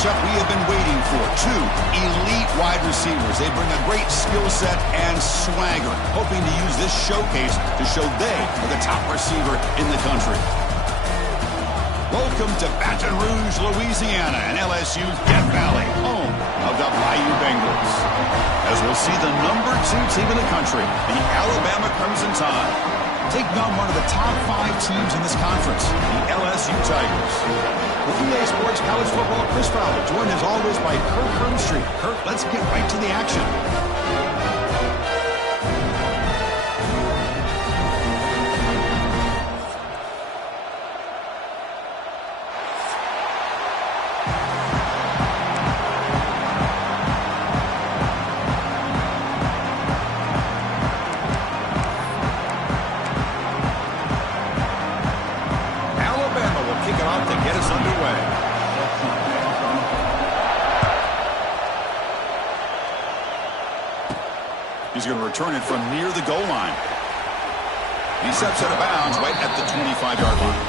matchup we have been waiting for. Two elite wide receivers. They bring a great skill set and swagger, hoping to use this showcase to show they are the top receiver in the country. Welcome to Baton Rouge, Louisiana, and LSU's Death Valley, home of the Bayou Bengals. As we'll see the number 2 team in the country, the Alabama Crimson Tide, taking on one of the top 5 teams in this conference, the LSU Tigers. With EA Sports College Football, Chris Fowler, joined as always by Kirk Hermstreet. Kirk, let's get right to the action. He's going to return it from near the goal line. He steps out of bounds right at the 25-yard line.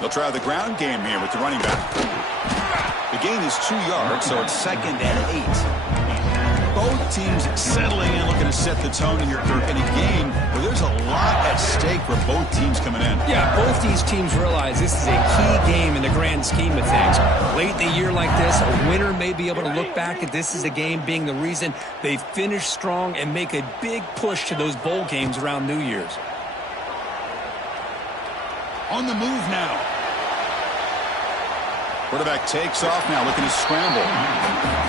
They'll try the ground game here with the running back. The gain is 2 yards, so it's 2nd and 8. Both teams settling in, looking to set the tone here, Kirk, in a game where there's a lot at stake for both teams coming in. Yeah, both these teams realize this is a key game in the grand scheme of things. Late in a year like this, a winner may be able to look back at this as a game being the reason they finish strong and make a big push to those bowl games around New Year's. On the move now. Quarterback takes off now, looking to scramble.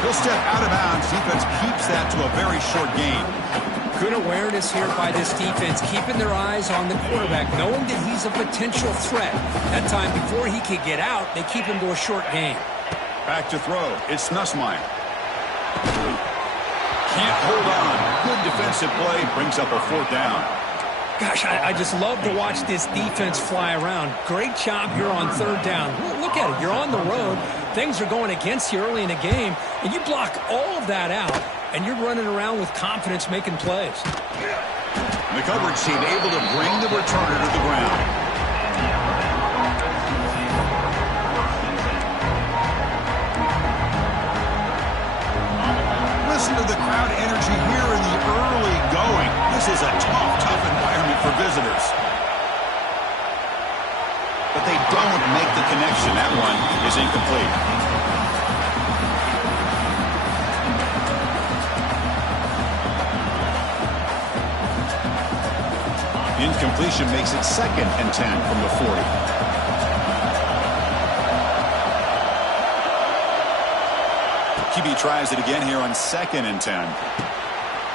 He'll step out of bounds. Defense keeps that to a very short gain. Good awareness here by this defense, keeping their eyes on the quarterback, knowing that he's a potential threat. That time before he could get out, they keep him to a short gain. Back to throw. It's Nussmeier. Can't hold on. Good defensive play. Brings up a 4th down. Gosh, I just love to watch this defense fly around. Great job here on 3rd down. Look at it. You're on the road. Things are going against you early in the game, and you block all of that out, and you're running around with confidence making plays. The coverage team able to bring the returner to the ground. Listen to the crowd energy here in the early going. This is a tough environment for visitors. But they don't make the connection. That one is incomplete. Incompletion makes it 2nd and 10 from the 40. QB tries it again here on 2nd and 10.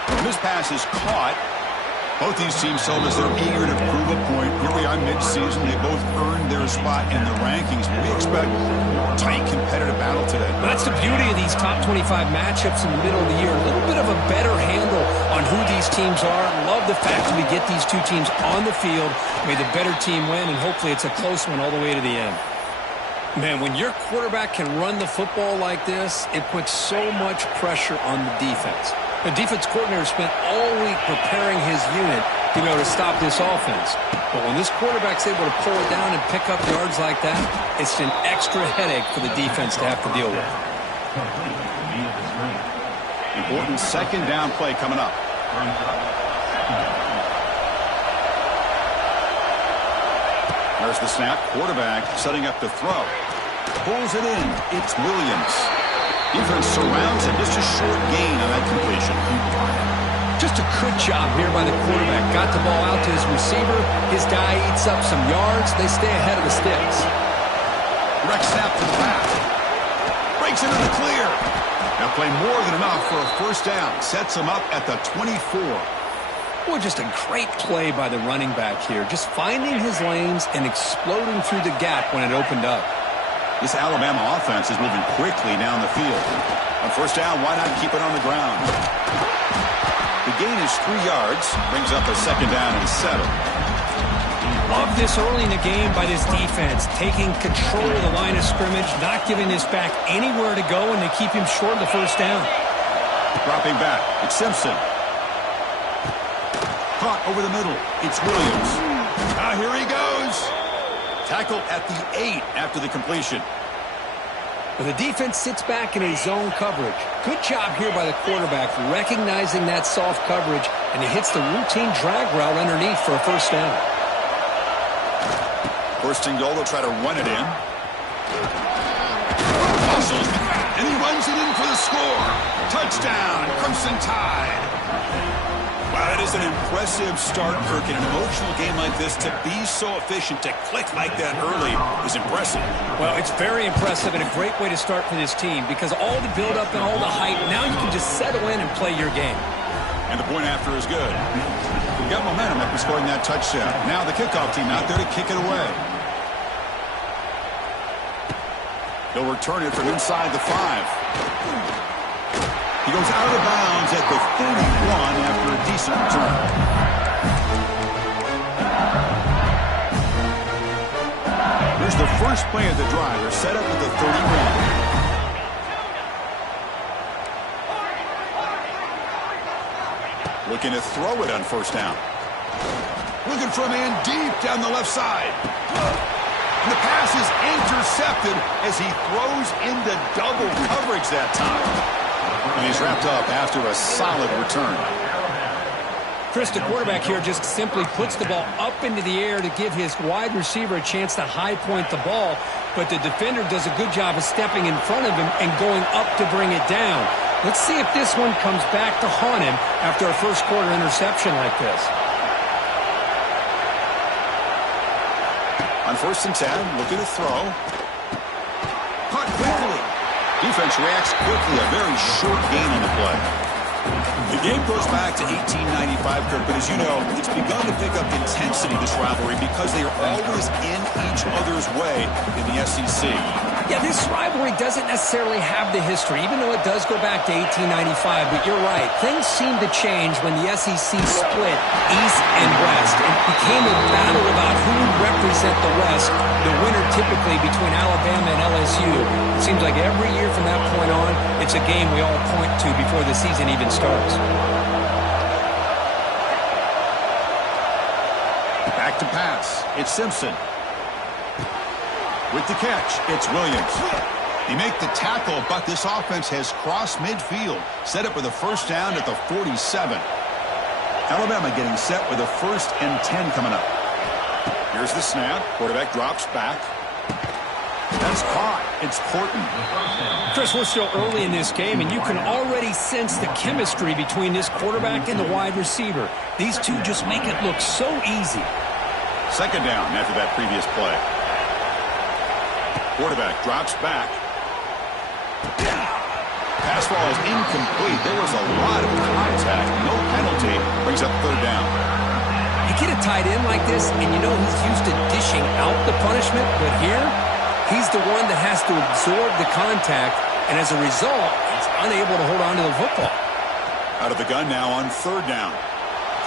And this pass is caught. Both these teams told us they're eager to prove a point. Here we are mid-season. They both earned their spot in the rankings. We expect a tight, competitive battle today. Well, that's the beauty of these top 25 matchups in the middle of the year. A little bit of a better handle on who these teams are. Love the fact that we get these two teams on the field. May the better team win, and hopefully it's a close one all the way to the end. Man, when your quarterback can run the football like this, it puts so much pressure on the defense. The defense coordinator spent all week preparing his unit to be able to stop this offense. But when this quarterback's able to pull it down and pick up yards like that, it's an extra headache for the defense to have to deal with. Important 2nd down play coming up. There's the snap. Quarterback setting up to throw. Pulls it in. It's Williams. Defense surrounds him. Just a short gain on that completion. Just a good job here by the quarterback. Got the ball out to his receiver. His guy eats up some yards. They stay ahead of the sticks. Direct snap to the back. Breaks into the clear. Now play more than enough for a 1st down. Sets him up at the 24. Boy, just a great play by the running back here. Just finding his lanes and exploding through the gap when it opened up. This Alabama offense is moving quickly down the field. On 1st down, why not keep it on the ground? The gain is 3 yards. Brings up a 2nd down and 7. Love this early in the game by this defense, taking control of the line of scrimmage, not giving this back anywhere to go, and they keep him short of the first down. Dropping back, it's Simpson. Caught over the middle, it's Williams. Now here he goes. Tackled at the 8 after the completion. Well, the defense sits back in a zone coverage. Good job here by the quarterback recognizing that soft coverage, and he hits the routine drag route underneath for a first down. First and goal, they'll try to run it in. Muscles, and he runs it in for the score. Touchdown, Crimson Tide. Wow, that is an impressive start, Kirk. In an emotional game like this, to be so efficient, to click like that early is impressive. Well, it's very impressive and a great way to start for this team because all the build-up and all the hype, now you can just settle in and play your game. And the point after is good. We got momentum after scoring that touchdown. Now the kickoff team out there to kick it away. They'll return it from inside the 5. He goes out of bounds at the 31 after a decent return. Here's the first play of the drive. They're set up at the 31. Looking to throw it on first down. Looking for a man deep down the left side. And the pass is intercepted as he throws into double coverage that time. And he's wrapped up after a solid return. Chris, the quarterback here just simply puts the ball up into the air to give his wide receiver a chance to high point the ball, but the defender does a good job of stepping in front of him and going up to bring it down. Let's see if this one comes back to haunt him after a first quarter interception like this. On 1st and 10, looking to throw. Caught quickly. Defense reacts quickly. A very short gain on the play. The game goes back to 1895, Kirk, but as you know, it's begun to pick up intensity, this rivalry, because they are always in each other's way in the SEC. Yeah, this rivalry doesn't necessarily have the history, even though it does go back to 1895, but you're right. Things seem to change when the SEC split east and west. It became a battle about who would represent the West, the winner typically between Alabama and LSU. It seems like every year from that point on, it's a game we all point to before the season even starts. Back to pass. It's Simpson. With the catch, it's Williams. They make the tackle, but this offense has crossed midfield. Set up with a first down at the 47. Alabama getting set with a 1st and 10 coming up. Here's the snap. Quarterback drops back. That's caught. It's Horton. Chris, we're still early in this game, and you can already sense the chemistry between this quarterback and the wide receiver. These two just make it look so easy. Second down after that previous play. Quarterback drops back. Pass ball is incomplete. There was a lot of contact. No penalty. Brings up 3rd down. You get a tight end like this, and you know he's used to dishing out the punishment, but here, he's the one that has to absorb the contact, and as a result, he's unable to hold on to the football. Out of the gun now on 3rd down.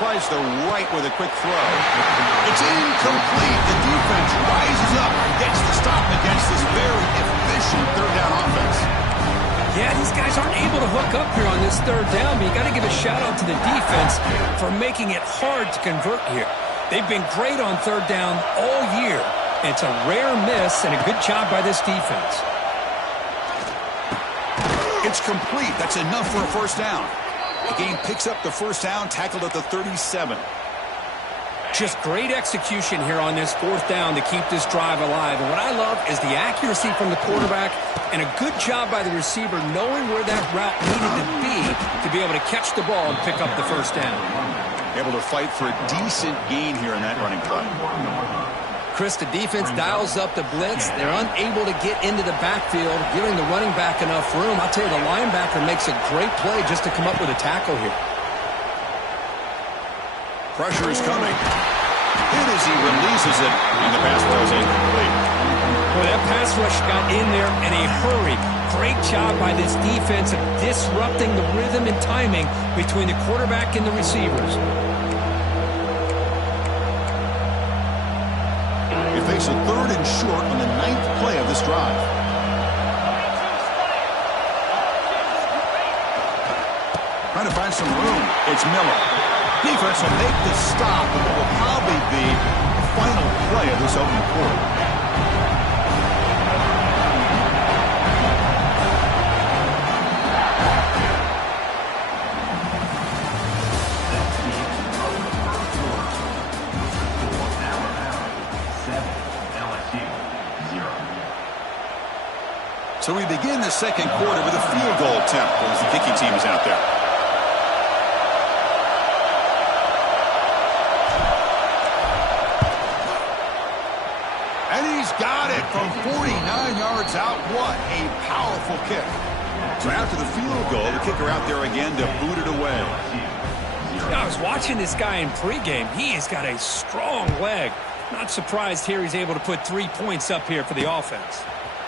Tries the right with a quick throw. It's incomplete. The defense rises up, gets the stop against this very efficient 3rd down offense. Yeah, these guys aren't able to hook up here on this 3rd down, but you got to give a shout out to the defense for making it hard to convert here. They've been great on 3rd down all year. It's a rare miss and a good job by this defense. It's complete. That's enough for a first down. The game picks up the first down, tackled at the 37. Just great execution here on this 4th down to keep this drive alive. And what I love is the accuracy from the quarterback and a good job by the receiver knowing where that route needed to be able to catch the ball and pick up the first down. Able to fight for a decent gain here in that running play. Chris, the defense dials up the blitz. They're unable to get into the backfield, giving the running back enough room. I'll tell you, the linebacker makes a great play just to come up with a tackle here. Pressure is coming. Hit as he releases it, and the pass ball is incomplete. Well, that pass rush got in there in a hurry. Great job by this defense of disrupting the rhythm and timing between the quarterback and the receivers. They face a 3rd and short on the 9th play of this drive. Trying to find some room. It's Miller. Defense will make the stop, but it will probably be the final play of this opening quarter. So we begin the second quarter with a field goal attempt as the kicking team is out there. And he's got it from 49 yards out. What a powerful kick. So after the field goal, the kicker out there again to boot it away. I was watching this guy in pregame. He has got a strong leg. Not surprised here he's able to put 3 points up here for the offense.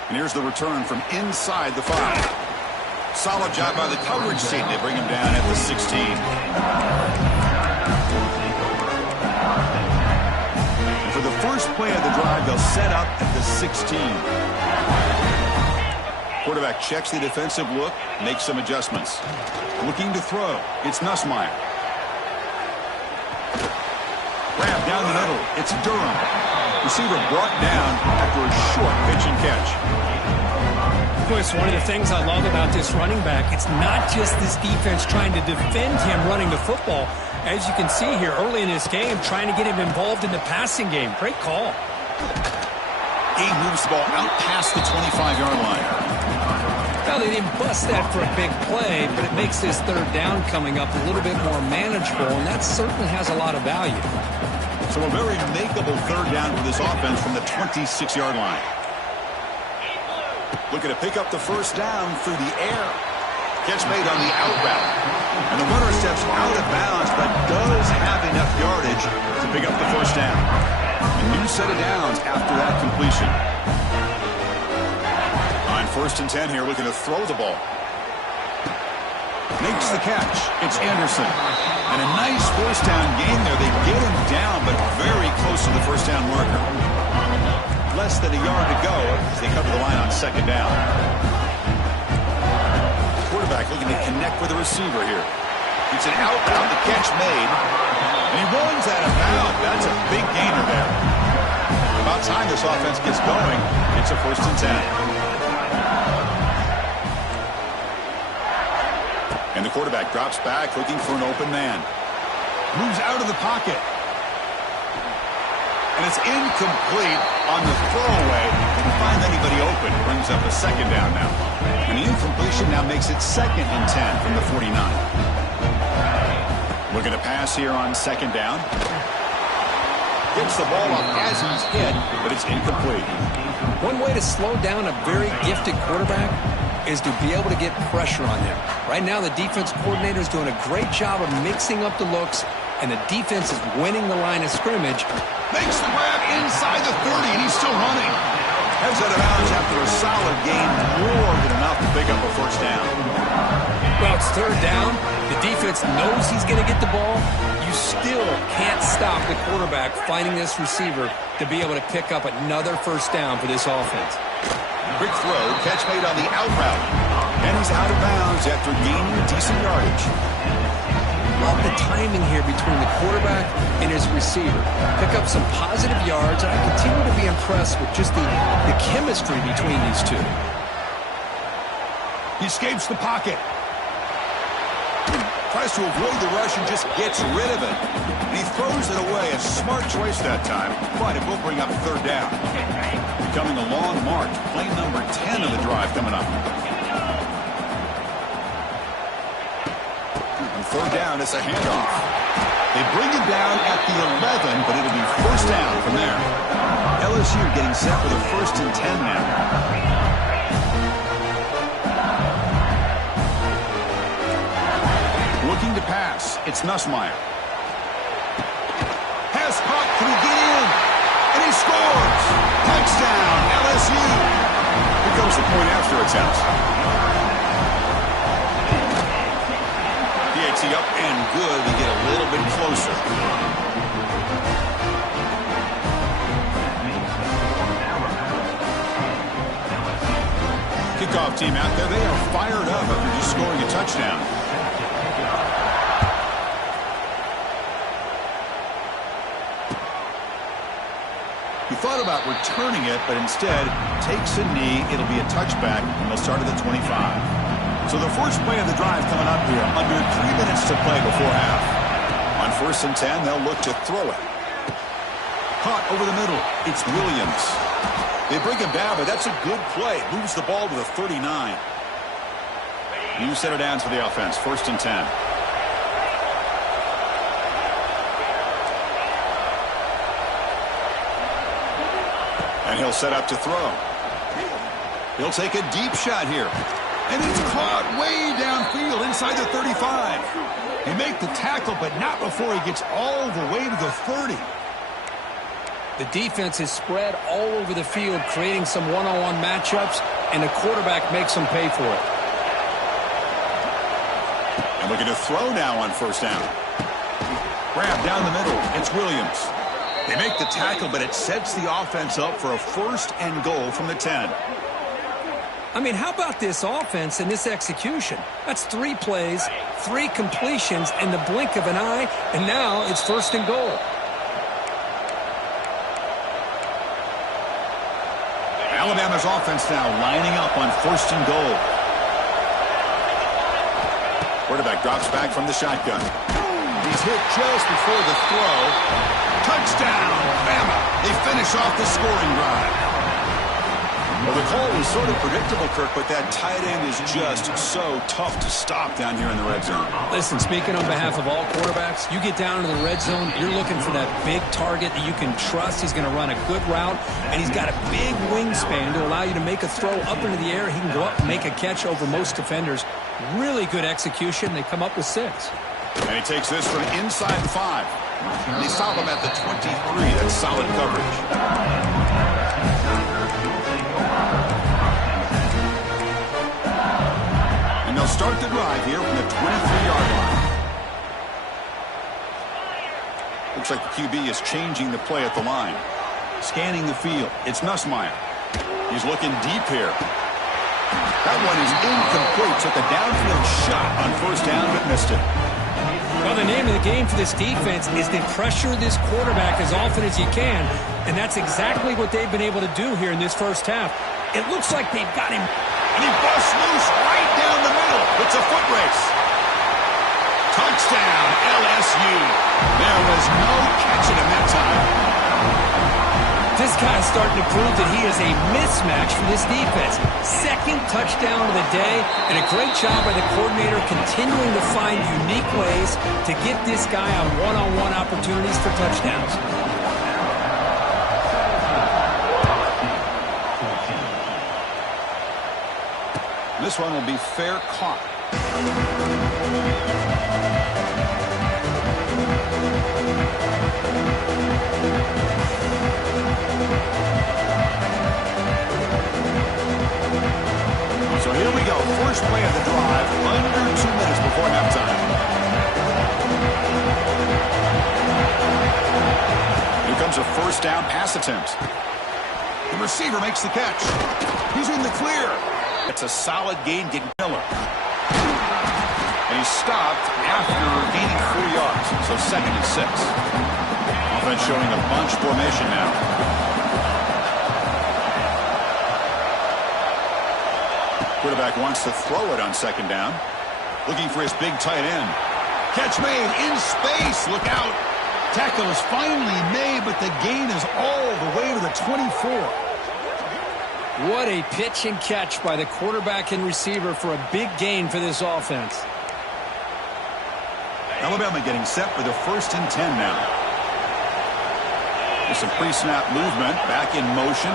And here's the return from inside the 5. Solid job by the coverage team. They bring him down at the 16. And for the first play of the drive, they'll set up at the 16. Quarterback checks the defensive look, makes some adjustments. Looking to throw. It's Nussmeier. Grab down the middle. It's Durham. Receiver brought down after a short pitch and catch. It's one of the things I love about this running back. It's not just this defense trying to defend him running the football. As you can see here early in this game, trying to get him involved in the passing game. Great call. He moves the ball out past the 25-yard line. Now, they didn't bust that for a big play, but it makes this 3rd down coming up a little bit more manageable, and that certainly has a lot of value. So a very makeable 3rd down for this offense from the 26-yard line. Looking to pick up the first down through the air. Catch made on the out route. And the runner steps out of bounds, but does have enough yardage to pick up the first down. A new set of downs after that completion. On 1st and 10 here, looking to throw the ball. Makes the catch. It's Anderson. And a nice first down gain there. They get him down, but very close to the first down marker. Less than a yard to go as they cover the line on 2nd down. Quarterback looking to connect with the receiver here. It's an out route, the catch made. And he runs out of bounds. That's a big gainer there. About time this offense gets going. It's a 1st and 10. And the quarterback drops back looking for an open man. Moves out of the pocket. And it's incomplete on the throwaway. Didn't find anybody open. Brings up a 2nd down now. And the incompletion now makes it 2nd and 10 from the 49. Looking to pass here on 2nd down. Gets the ball up as he's hit, but it's incomplete. One way to slow down a very gifted quarterback is to be able to get pressure on him. Right now, the defense coordinator is doing a great job of mixing up the looks, and the defense is winning the line of scrimmage. Makes the grab inside the 30, and he's still running. Heads out of bounds after a solid gain, more than enough to pick up a first down. Well, it's 3rd down. The defense knows he's going to get the ball. You still can't stop the quarterback finding this receiver to be able to pick up another first down for this offense. Quick throw, catch made on the out route. And he's out of bounds after gaining decent yardage. Love the timing here between the quarterback and his receiver. Pick up some positive yards, and I continue to be impressed with just the chemistry between these two. He escapes the pocket. Tries to avoid the rush and just gets rid of it. And he throws it away. A smart choice that time. But it will bring up 3rd down. Becoming a long march. Play number 10 of the drive coming up. And 3rd down, it's a handoff. They bring him down at the 11, but it'll be first down from there. LSU getting set for the 1st and 10 now. Looking to pass. It's Nussmeier. Pass caught. Can he get in? And he scores. Touchdown, LSU. Here comes the point after attempt. PAT up and good. We get a little bit closer. kickoff team out there, they are fired up after just scoring a touchdown. He thought about returning it, but instead takes a knee. It'll be a touchback, and they'll start at the 25. So the first play of the drive coming up here, under 3 minutes to play before half. On 1st and 10, they'll look to throw it. Caught over the middle. It's Williams. They bring him down, but that's a good play. Moves the ball to the 39. New center downs for the offense. 1st and 10. And he'll set up to throw. He'll take a deep shot here. And it's caught way downfield inside the 35. They make the tackle, but not before he gets all the way to the 30. The defense is spread all over the field, creating some one-on-one matchups, and the quarterback makes them pay for it. And looking to throw now on 1st down. Grab down the middle. It's Williams. They make the tackle, but it sets the offense up for a 1st and goal from the 10. I mean, how about this offense and this execution? That's 3 plays, 3 completions in the blink of an eye, and now it's 1st and goal. Alabama's offense now lining up on 1st and goal. Quarterback drops back from the shotgun. He's hit just before the throw. Touchdown, Bama. They finish off the scoring drive. Well, the call was sort of predictable, Kirk, but that tight end is just so tough to stop down here in the red zone. Listen, speaking on behalf of all quarterbacks, you get down into the red zone, you're looking for that big target that you can trust. He's going to run a good route, and he's got a big wingspan to allow you to make a throw up into the air. He can go up and make a catch over most defenders. Really good execution. They come up with 6. And he takes this from inside the 5. They stop him at the 23. That's solid coverage. And they'll start the drive here from the 23-yard line. Looks like the QB is changing the play at the line. Scanning the field. It's Nussmeier. He's looking deep here. That one is incomplete. Took a downfield shot on 1st down, but missed it. Well, the name of the game for this defense is to pressure this quarterback as often as you can, and that's exactly what they've been able to do here in this 1st half. It looks like they've got him. And he busts loose right down the middle. It's a foot race. Touchdown, LSU. There was no catching him that time. This guy's starting to prove that he is a mismatch for this defense. 2nd touchdown of the day, and a great job by the coordinator continuing to find unique ways to get this guy on one-on-one opportunities for touchdowns. This one will be fair caught. So here we go. First play of the drive, under 2 minutes before halftime. Here comes a 1st down pass attempt. The receiver makes the catch. He's in the clear. It's a solid gain getting Miller. And he's stopped after gaining 4 yards. So 2nd and 6. Offense showing a bunch formation now. Quarterback wants to throw it on 2nd down. Looking for his big tight end. Catch made in space. Look out. Tackle is finally made, but the gain is all the way to the 24. What a pitch and catch by the quarterback and receiver for a big gain for this offense. Alabama getting set for the 1st and 10 now. There's some pre-snap movement. Back in motion.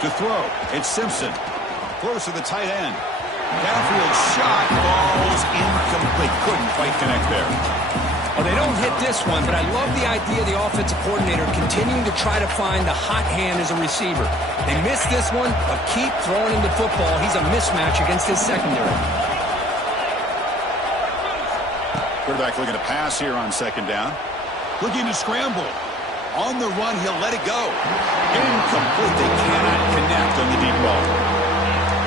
To throw, it's Simpson. Throws to the tight end. Downfield shot, falls incomplete. Couldn't quite connect there. Well, they don't hit this one, but I love the idea of the offensive coordinator continuing to try to find the hot hand as a receiver. They missed this one, but keep throwing him the football. He's a mismatch against his secondary. Quarterback looking to pass here on 2nd down. Looking to scramble. On the run, he'll let it go. Incomplete. They cannot connect on the deep ball.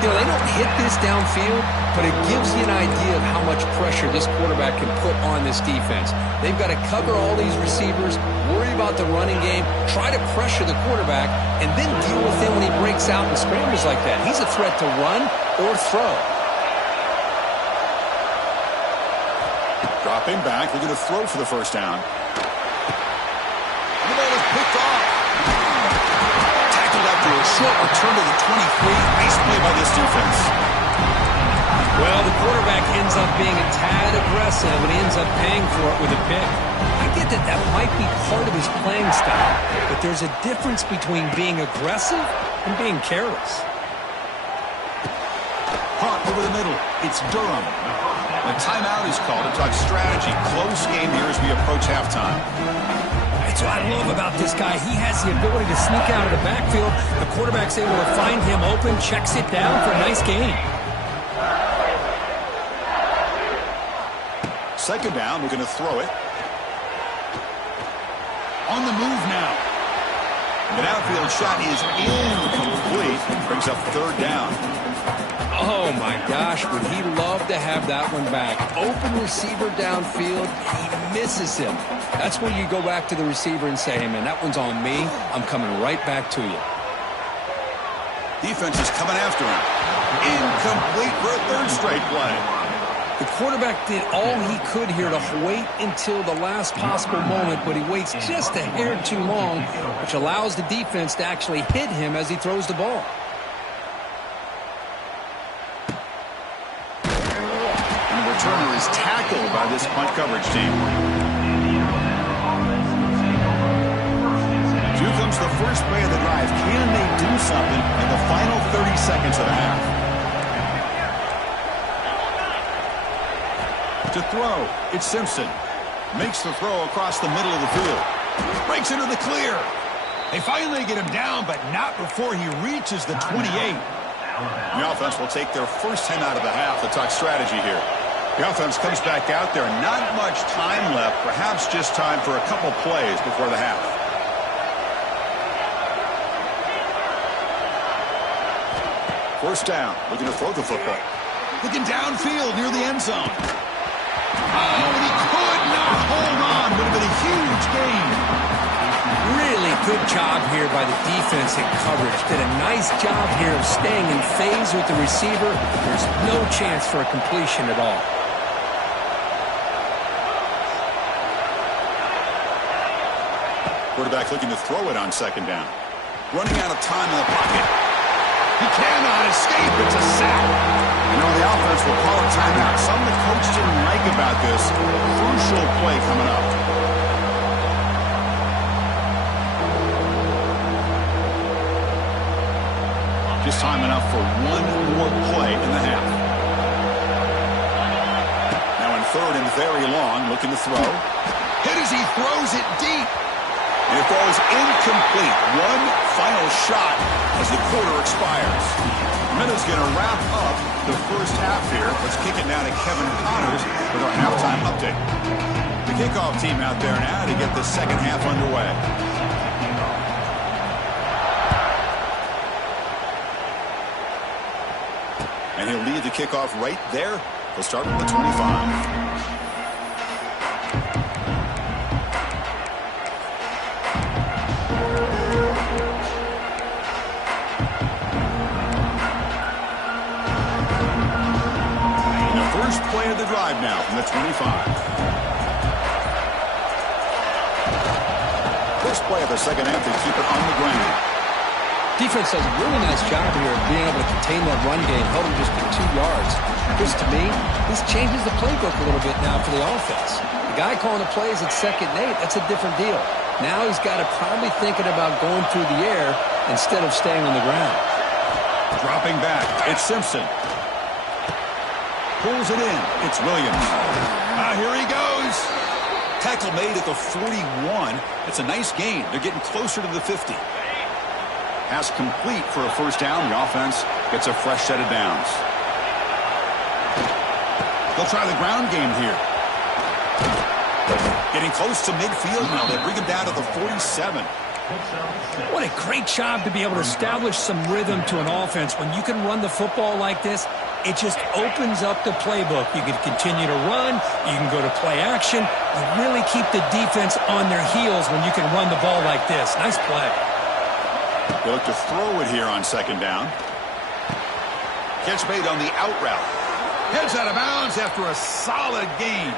You know, they don't hit this downfield, but it gives you an idea of how much pressure this quarterback can put on this defense. They've got to cover all these receivers, worry about the running game, try to pressure the quarterback, and then deal with him when he breaks out and scrambles like that. He's a threat to run or throw. Dropping back, looking to throw for the first down. And the ball is picked off. Tackled after a short return to the 23. Nice play by this defense. Well, the quarterback ends up being a tad aggressive, and he ends up paying for it with a pick. I get that that might be part of his playing style, but there's a difference between being aggressive and being careless. Caught over the middle. It's Durham. A timeout is called to talk strategy. Close game here as we approach halftime. That's what I love about this guy. He has the ability to sneak out of the backfield. The quarterback's able to find him open, checks it down for a nice gain. Second down, we're going to throw it. On the move now. An outfield shot is incomplete. Brings up third down. Oh, my gosh, would he love to have that one back. Open receiver downfield, he misses him. That's when you go back to the receiver and say, hey, man, that one's on me. I'm coming right back to you. Defense is coming after him. Incomplete for a third straight play. The quarterback did all he could here to wait until the last possible moment, but he waits just a hair too long, which allows the defense to actually hit him as he throws the ball. Turner is tackled by this punt coverage team. Here comes the first play of the drive. Can they do something in the final 30 seconds of the half? To throw, it's Simpson. Makes the throw across the middle of the field. Breaks into the clear. They finally get him down, but not before he reaches the 28. The offense will take their first 10 out of the half to talk strategy here. The offense comes back out there. Not much time left. Perhaps just time for a couple plays before the half. First down. Looking to throw the football. Looking downfield near the end zone. Oh, and he could not hold on. Would have been a huge gain. Really good job here by the defense in coverage. Did a nice job here of staying in phase with the receiver. There's no chance for a completion at all. Quarterback looking to throw it on second down. Running out of time in the pocket. He cannot escape. It's a sack. You know, the offense will call a timeout. Something the coach didn't like about this. Crucial play coming up. Just time enough for one more play in the half. Now in third and very long, looking to throw. Hit as he throws it deep. And the throw is incomplete. One final shot as the quarter expires. Minutes going to wrap up the first half here. Let's kick it now to Kevin Connors with our halftime update. The kickoff team out there now to get the second half underway. And he'll lead the kickoff right there. He'll start with the 25. First play of the drive now from the 25. First play of the second half to keep it on the ground. Defense does a really nice job here of being able to contain that run game, held him just to 2 yards. Just to me, this changes the playbook a little bit now for the offense. The guy calling the plays at 2nd and 8, that's a different deal. Now he's got to probably thinking about going through the air instead of staying on the ground. Dropping back, it's Simpson. Pulls it in. It's Williams. Here he goes. Tackle made at the 41. It's a nice gain. They're getting closer to the 50. Pass complete for a first down. The offense gets a fresh set of downs. They'll try the ground game here. Getting close to midfield now. They bring him down to the 47. What a great job to be able to establish some rhythm to an offense. When you can run the football like this, it just opens up the playbook. You can continue to run. You can go to play action. You really keep the defense on their heels when you can run the ball like this. Nice play. They look to throw it here on second down. Catch made on the out route. Heads out of bounds after a solid gain.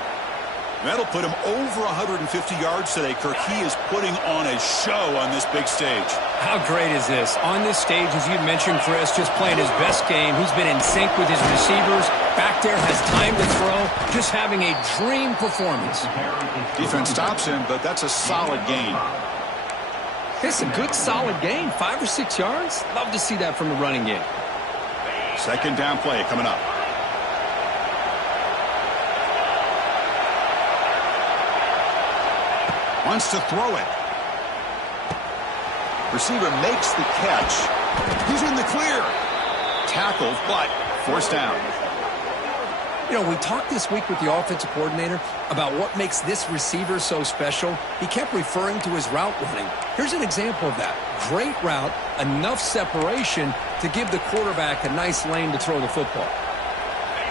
That'll put him over 150 yards today, Kirk. He is putting on a show on this big stage. How great is this? On this stage, as you mentioned, Chris, just playing his best game. He's been in sync with his receivers. Back there, has time to throw. Just having a dream performance. Defense stops him, but that's a solid gain. It's a good, solid gain. 5 or 6 yards. Love to see that from the running game. Second down play coming up. Wants to throw it. Receiver makes the catch. He's in the clear. Tackled, but forced down. You know, we talked this week with the offensive coordinator about what makes this receiver so special. He kept referring to his route running. Here's an example of that. Great route, enough separation to give the quarterback a nice lane to throw the football.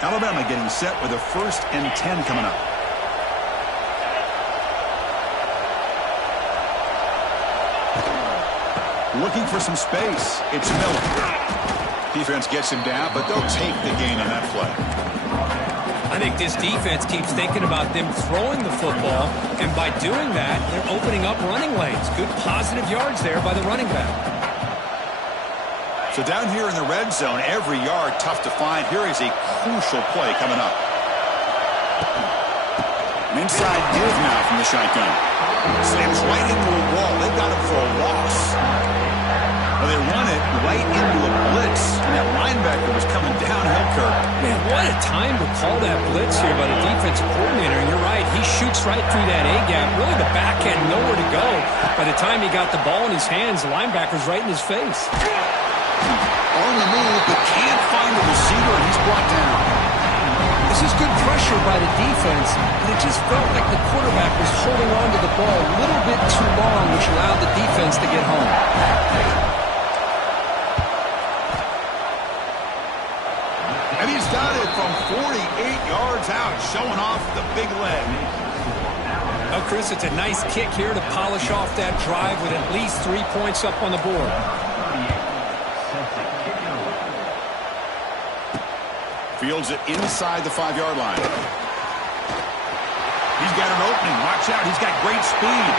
Alabama getting set with a 1st and 10 coming up. Looking for some space. It's Miller. Defense gets him down, but they'll take the gain on that play. I think this defense keeps thinking about them throwing the football, and by doing that, they're opening up running lanes. Good positive yards there by the running back. So down here in the red zone, every yard tough to find. Here is a crucial play coming up. An inside give now from the shotgun. Slams right into a wall. They've got him for a loss. Well, they run it right into a blitz, and that linebacker was coming downhill, Kirk. Man, what a time to call that blitz here by the defensive coordinator. And you're right, he shoots right through that A-gap. Really, the back had nowhere to go. By the time he got the ball in his hands, the linebacker's right in his face. On the move, but can't find the receiver, and he's brought down. This is good pressure by the defense, but it just felt like the quarterback was holding on to the ball a little bit too long, which allowed the defense to get home. And he's got it from 48 yards out, showing off the big leg. Oh, Chris, it's a nice kick here to polish off that drive with at least 3 points up on the board. Fields it inside the 5-yard line. He's got an opening. Watch out. He's got great speed.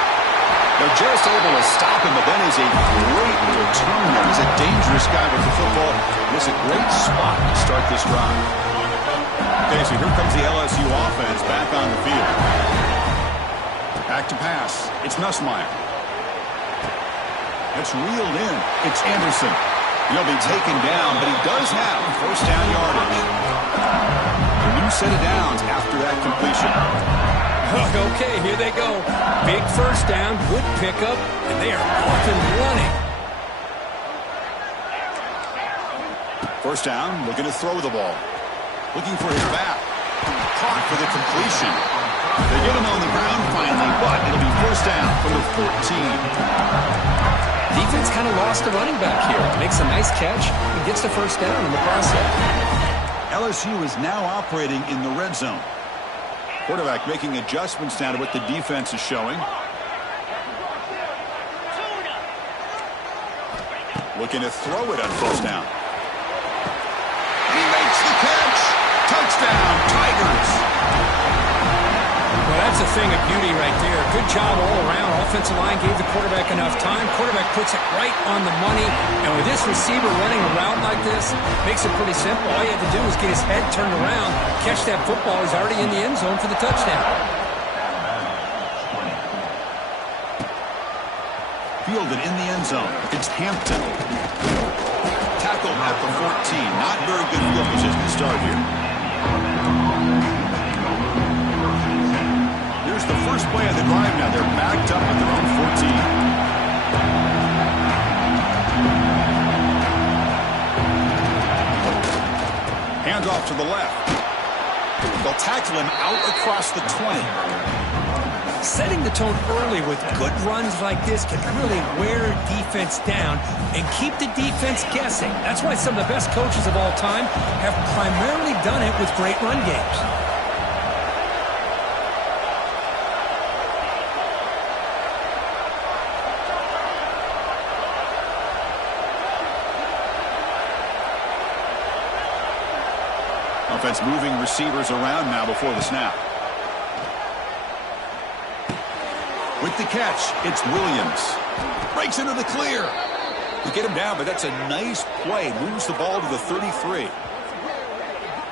They're just able to stop him, but that is a great return there. He's a dangerous guy with the football. It's a great spot to start this drive. Okay, so here comes the LSU offense back on the field. Back to pass. It's Nussmeier. It's reeled in. It's Anderson. He'll be taken down, but he does have first down yardage. A new set of downs after that completion. Okay, here they go. Big first down, good pickup, and they are off and running. First down, looking to throw the ball. Looking for his back. Caught for the completion. They get him on the ground finally, but it'll be first down from the 14. Defense kind of lost the running back here. Makes a nice catch and gets the first down in the process. LSU is now operating in the red zone. Quarterback making adjustments now to what the defense is showing. Looking to throw it on first down. And he makes the catch. Touchdown, Tigers. Well, that's a thing of beauty right there. Good job all around. Offensive line gave the quarterback enough time. Quarterback puts it right on the money. And with this receiver running a route like this, makes it pretty simple. All you have to do is get his head turned around, catch that football. He's already in the end zone for the touchdown. Fielded in the end zone. It's Hampton. Tackled at the 14. Not very good field position to start here. Here's the first play of the drive now. They're backed up at their own 14. Handoff to the left. They'll tackle him out across the 20. Setting the tone early with good runs like this can really wear defense down and keep the defense guessing. That's why some of the best coaches of all time have primarily done it with great run games. Offense moving receivers around now before the snap. With the catch, it's Williams. Breaks into the clear. You get him down, but that's a nice play. Moves the ball to the 33.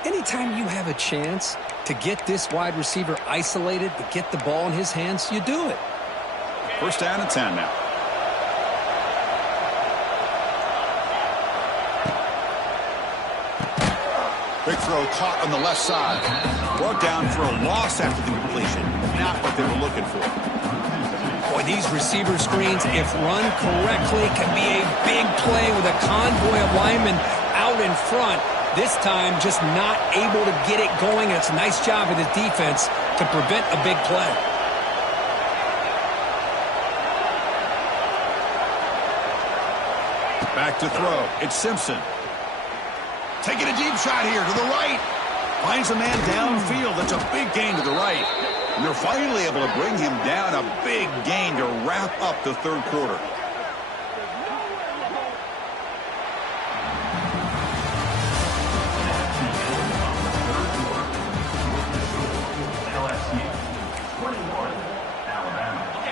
Anytime you have a chance to get this wide receiver isolated, to get the ball in his hands, you do it. First down and 10 now. Big throw caught on the left side. Brought down for a loss after the completion. Not what they were looking for. Boy, these receiver screens, if run correctly, can be a big play with a convoy of linemen out in front. This time, just not able to get it going. And it's a nice job of the defense to prevent a big play. Back to throw. It's Simpson. Taking a deep shot here to the right. Finds a man downfield. That's a big gain to the right. And they're finally able to bring him down. A big gain to wrap up the third quarter.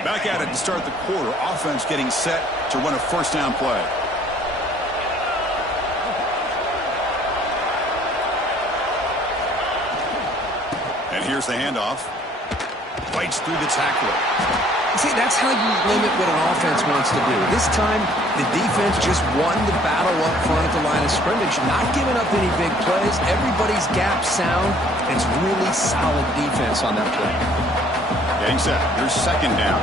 Back at it to start the quarter. Offense getting set to run a first down play. And here's the handoff. Fights through the tackler. See, that's how you limit what an offense wants to do. This time, the defense just won the battle up front at the line of scrimmage, not giving up any big plays. Everybody's gap sound. It's really solid defense on that play. Getting set. Here's second down.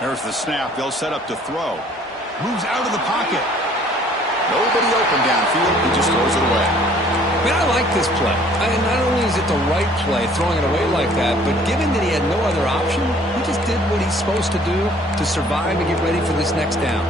There's the snap. They'll set up to throw. Moves out of the pocket. Nobody open downfield. He just throws it away. I mean, I like this play. Not only is it the right play, throwing it away like that, but given that he had no other option, he just did what he's supposed to do to survive and get ready for this next down.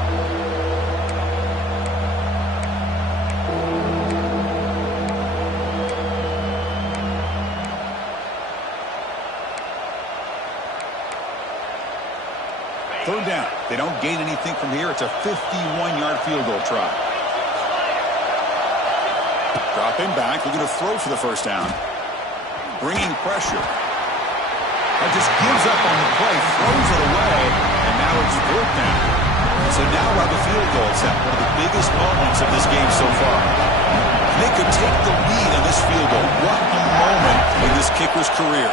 Third down. They don't gain anything from here. It's a 51-yard field goal try. Dropping back, looking to throw for the first down. Bringing pressure. That just gives up on the play, throws it away, and now it's fourth down. So now we'll have a field goal. It's at one of the biggest moments of this game so far. They could take the lead on this field goal. What a moment in this kicker's career.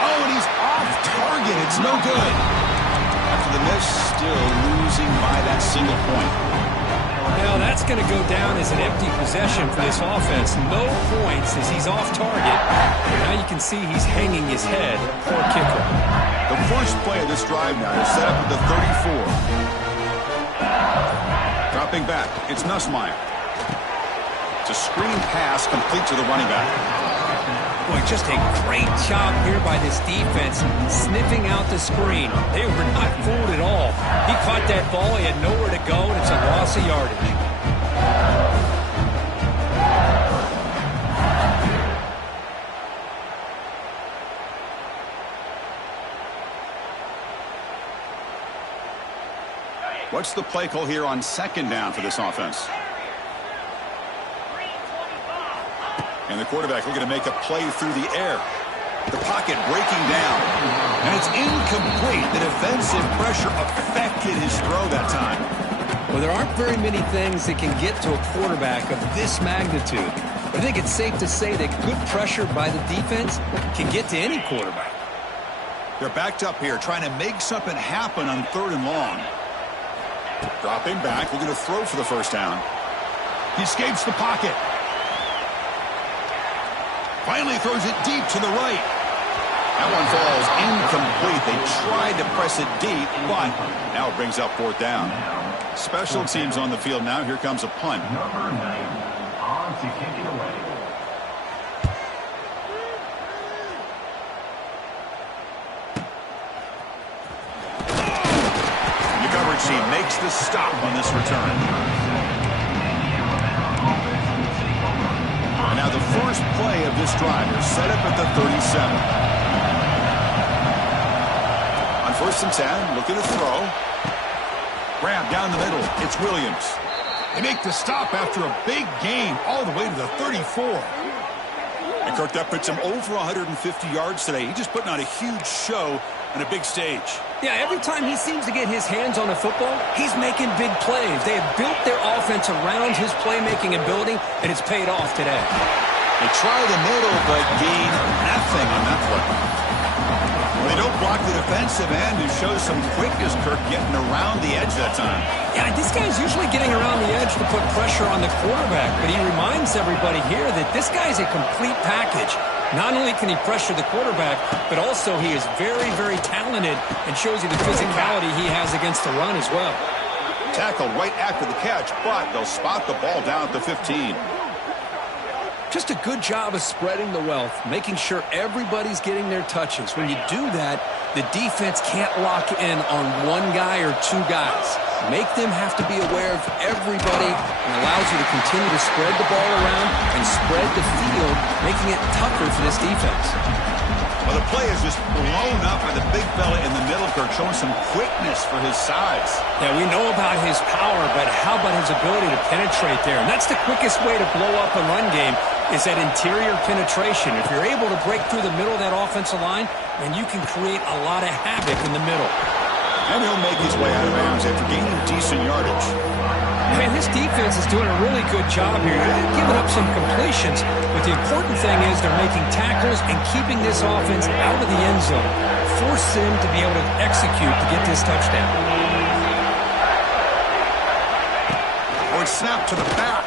Oh, and he's off target. It's no good. After the miss, still losing by that single point. Now that's going to go down as an empty possession for this offense. No points as he's off target. And now you can see he's hanging his head. Poor kicker. The first play of this drive now is set up at the 34. Dropping back, it's Nussmeier. It's a screen pass complete to the running back. Boy, just a great job here by this defense, sniffing out the screen. They were not fooled at all. He caught that ball, he had nowhere to go, and it's a loss of yardage. What's the play call here on second down for this offense? And the quarterback looking to make a play through the air. The pocket breaking down. And it's incomplete. The defensive pressure affected his throw that time. Well, there aren't very many things that can get to a quarterback of this magnitude. But I think it's safe to say that good pressure by the defense can get to any quarterback. They're backed up here trying to make something happen on third and long. Dropping back, looking to throw for the first down. He escapes the pocket. Finally throws it deep to the right. That one falls incomplete. They tried to press it deep, but now it brings up 4th down. Special teams on the field now. Here comes a punt. Number 9 on to kick it away. The coverage team makes the stop on this return. And now the first play of this drive is set up at the 37. On 1st and 10, looking to throw. Grab down the middle. It's Williams. They make the stop after a big gain all the way to the 34. And Kirk, that puts him over 150 yards today. He's just putting on a huge show on a big stage. Yeah, every time he seems to get his hands on the football, he's making big plays. They have built their offense around his playmaking ability, and it's paid off today. They try the middle, but gain nothing on that play. They don't block the defensive end, who shows some quickness, Kirk, getting around the edge that time. Yeah, this guy's usually getting around the edge to put pressure on the quarterback, but he reminds everybody here that this guy's a complete package. Not only can he pressure the quarterback, but also he is very, very talented and shows you the physicality he has against the run as well. Tackled right after the catch, but they'll spot the ball down at the 15. Just a good job of spreading the wealth, making sure everybody's getting their touches. When you do that, the defense can't lock in on one guy or two guys. Make them have to be aware of everybody and allows you to continue to spread the ball around and spread the field, making it tougher for this defense. Well, the play is just blown up by the big fella in the middle, Kirk, showing some quickness for his size. Yeah, we know about his power, but how about his ability to penetrate there? And that's the quickest way to blow up a run game, is that interior penetration. If you're able to break through the middle of that offensive line, then you can create a lot of havoc in the middle. And he'll make his way out of bounds after gaining decent yardage. Man, this defense is doing a really good job here. They're giving up some completions, but the important thing is they're making tackles and keeping this offense out of the end zone. Force them to be able to execute to get this touchdown. Or it's snapped to the back.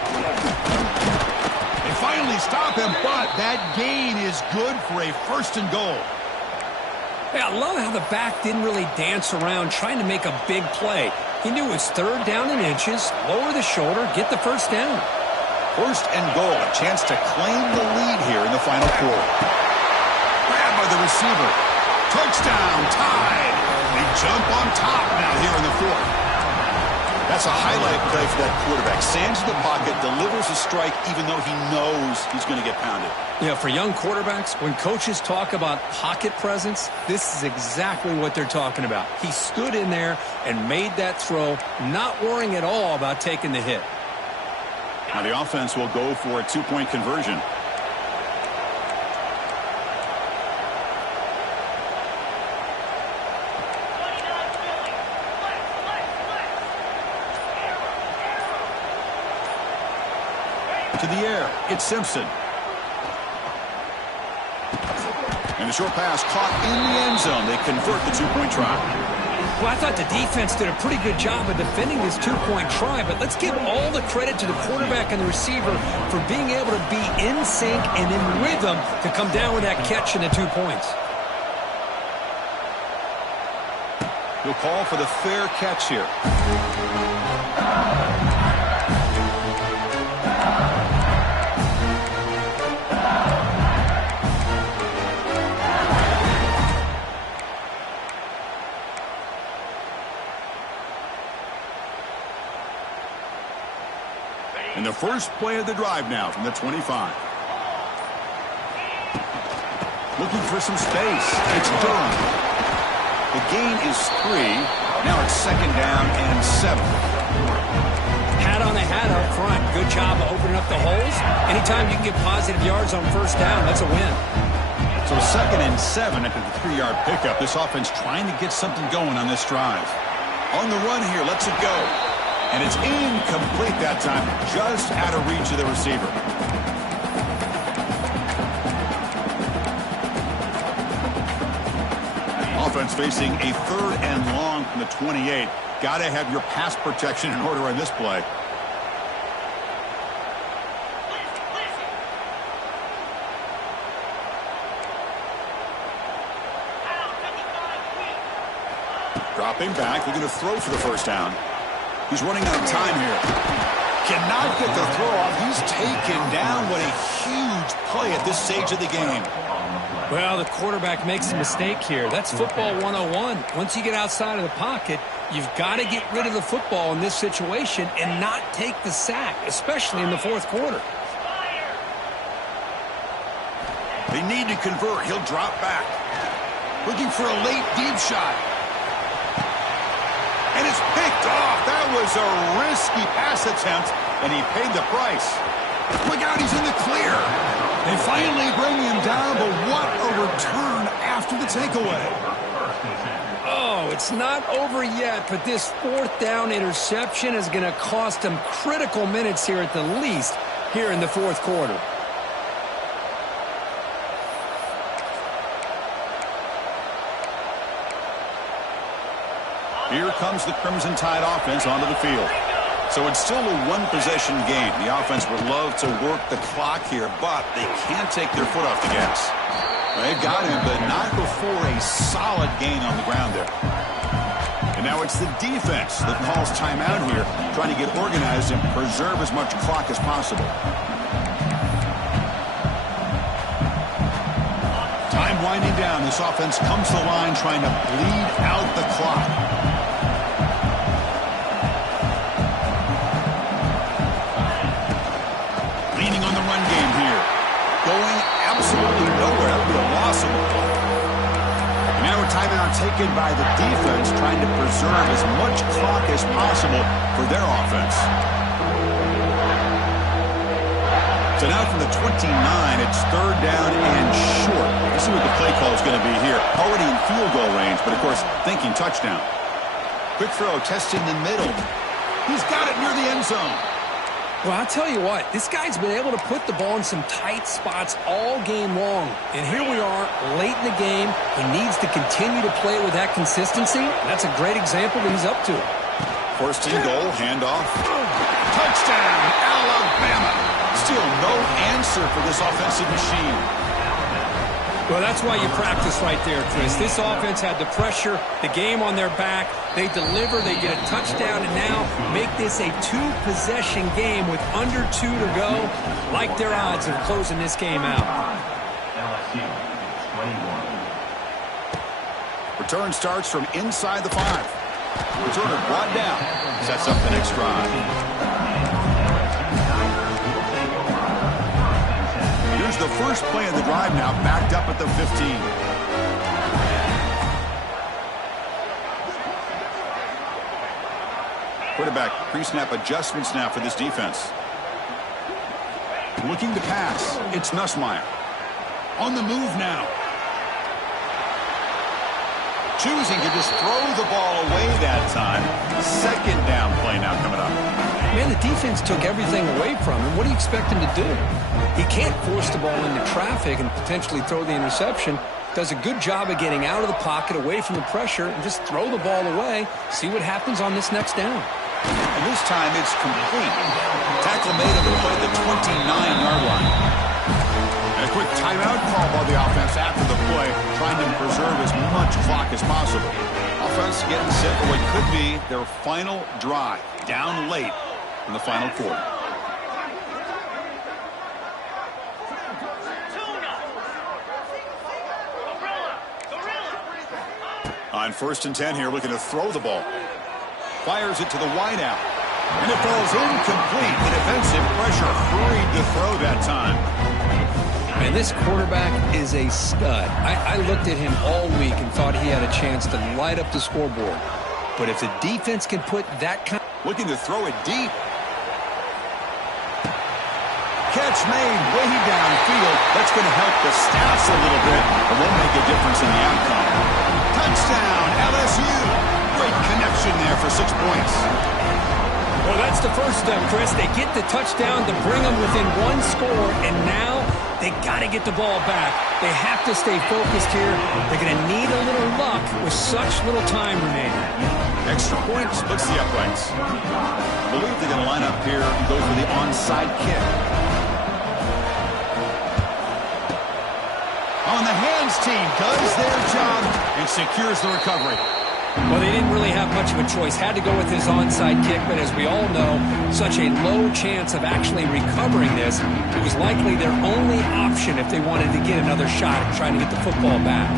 They finally stop him, but that gain is good for a 1st and goal. Yeah, I love how the back didn't really dance around trying to make a big play. He knew it was 3rd down in inches, lower the shoulder, get the 1st down. 1st and goal, a chance to claim the lead here in the final quarter. Grabbed by the receiver. Touchdown, tied. They jump on top now here in the 4th. That's a highlight play for that quarterback. Sands in the pocket, delivers a strike even though he knows he's going to get pounded. Yeah, for young quarterbacks, when coaches talk about pocket presence, this is exactly what they're talking about. He stood in there and made that throw, not worrying at all about taking the hit. Now the offense will go for a 2-point conversion. To the air, it's Simpson. And a short pass caught in the end zone. They convert the 2-point try. Well, I thought the defense did a pretty good job of defending this 2-point try, but let's give all the credit to the quarterback and the receiver for being able to be in sync and in rhythm to come down with that catch and the 2 points. He'll call for the fair catch here. And the first play of the drive now from the 25. Looking for some space. It's Durham. The gain is 3. Now it's 2nd down and 7. Hat on the hat up front. Good job of opening up the holes. Anytime you can get positive yards on 1st down, that's a win. So 2nd and 7 after the 3-yard pickup. This offense trying to get something going on this drive. On the run here, lets it go. And it's incomplete that time, just out of reach of the receiver. Offense facing a 3rd and long from the 28. Got to have your pass protection in order on this play. Dropping back, looking to throw for the first down. He's running out of time here. Cannot get the throw off. He's taken down. What a huge play at this stage of the game. Well, the quarterback makes a mistake here. That's football 101. Once you get outside of the pocket, you've got to get rid of the football in this situation and not take the sack, especially in the fourth quarter. They need to convert. He'll drop back. Looking for a late deep shot. And it's picked off. That was a risky pass attempt, and he paid the price. Look out, he's in the clear. They finally bring him down, but what a return after the takeaway. Oh, it's not over yet, but this fourth down interception is going to cost him critical minutes here at the least here in the fourth quarter. Here comes the Crimson Tide offense onto the field. So it's still a one-possession game. The offense would love to work the clock here, but they can't take their foot off the gas. They've got him, but not before a solid gain on the ground there. And now it's the defense that calls timeout here, trying to get organized and preserve as much clock as possible. Time winding down. This offense comes to the line trying to bleed out the clock. Leaning on the run game here. Going absolutely nowhere. That would be a loss of the ball. Now a timeout taken by the defense, trying to preserve as much clock as possible for their offense. So now from the 29, it's third down and short. Let's see what the play call is going to be here. Already in field goal range, but of course thinking touchdown. Quick throw, testing the middle. He's got it near the end zone. Well, I'll tell you what, this guy's been able to put the ball in some tight spots all game long. And here we are, late in the game. He needs to continue to play with that consistency. That's a great example that he's up to. First and goal, handoff. Touchdown, Alabama. Still no answer for this offensive machine. Well, that's why you practice right there, Chris. This offense had the pressure, the game on their back. They deliver, they get a touchdown, and now make this a two-possession game with under 2 to go. Like their odds of closing this game out. LSU, 21. Return starts from inside the 5. Returner brought down. Sets up the next drive. Here's the first play of the drive now, backed up at the 15. Quarterback pre-snap adjustments now for this defense. Looking to pass. It's Nussmeier. On the move now. Choosing to just throw the ball away that time. Second down play now coming up. Man, the defense took everything away from him. What do you expect him to do? He can't force the ball into traffic and potentially throw the interception. Does a good job of getting out of the pocket, away from the pressure, and just throw the ball away. See what happens on this next down. And this time it's complete. Tackle made on the play at the 29-yard line. And a quick timeout call by the offense after the play, trying to preserve as much clock as possible. Offense getting set for what could be their final drive, down late in the final quarter. On 1st and 10 here, looking to throw the ball. Fires it to the wideout. And it falls incomplete. The defensive pressure hurried to throw that time. And this quarterback is a stud. I looked at him all week and thought he had a chance to light up the scoreboard. But if the defense can put that kind... Looking to throw it deep. Catch made way downfield. That's going to help the stats a little bit, but won't make a difference in the outcome. Touchdown, LSU. Great connection there for 6 points. Well, that's the first step, Chris. They get the touchdown to bring them within 1 score, and now they got to get the ball back. They have to stay focused here. They're going to need a little luck with such little time remaining. Extra point splits the uprights. I believe they're going to line up here and go for the onside kick. On the hands team does their job and secures the recovery. Well, they didn't really have much of a choice. Had to go with his onside kick, but as we all know, such a low chance of actually recovering this. It was likely their only option if they wanted to get another shot at trying to get the football back.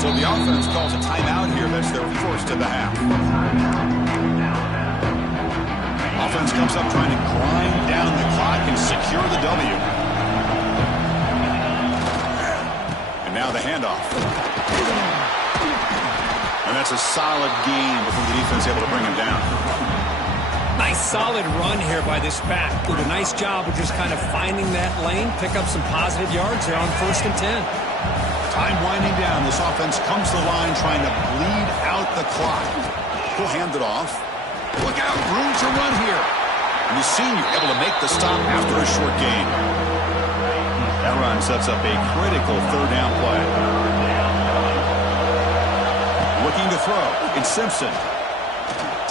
So the offense calls a timeout here. That's their first of the half. Offense comes up trying to grind down the clock and secure the W. And now the handoff. And that's a solid gain before the defense able to bring him down. Nice solid run here by this back. Did a nice job of just kind of finding that lane, pick up some positive yards there on 1st and 10. Time winding down. This offense comes to the line trying to bleed out the clock. He'll hand it off. Look out, room to run here. And the senior able to make the stop after a short gain. That run sets up a critical 3rd down play. Looking to throw. It's Simpson.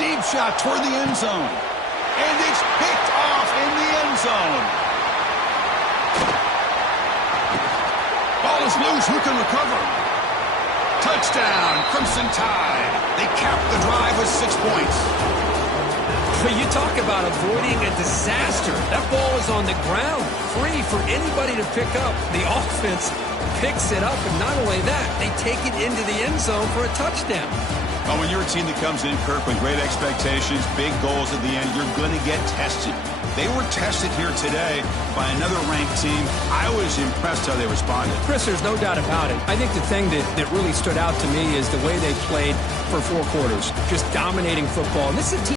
Deep shot toward the end zone. And it's picked off in the end zone. Ball is loose. Who can recover? Touchdown, Crimson Tide. They cap the drive with 6 points. But you talk about avoiding a disaster. That ball is on the ground, free for anybody to pick up. The offense picks it up, and not only that, they take it into the end zone for a touchdown. Well, when you're a team that comes in, Kirk, with great expectations, big goals at the end, you're going to get tested. They were tested here today by another ranked team. I was impressed how they responded. Chris, there's no doubt about it. I think the thing that really stood out to me is the way they played for 4 quarters, just dominating football. And this is a team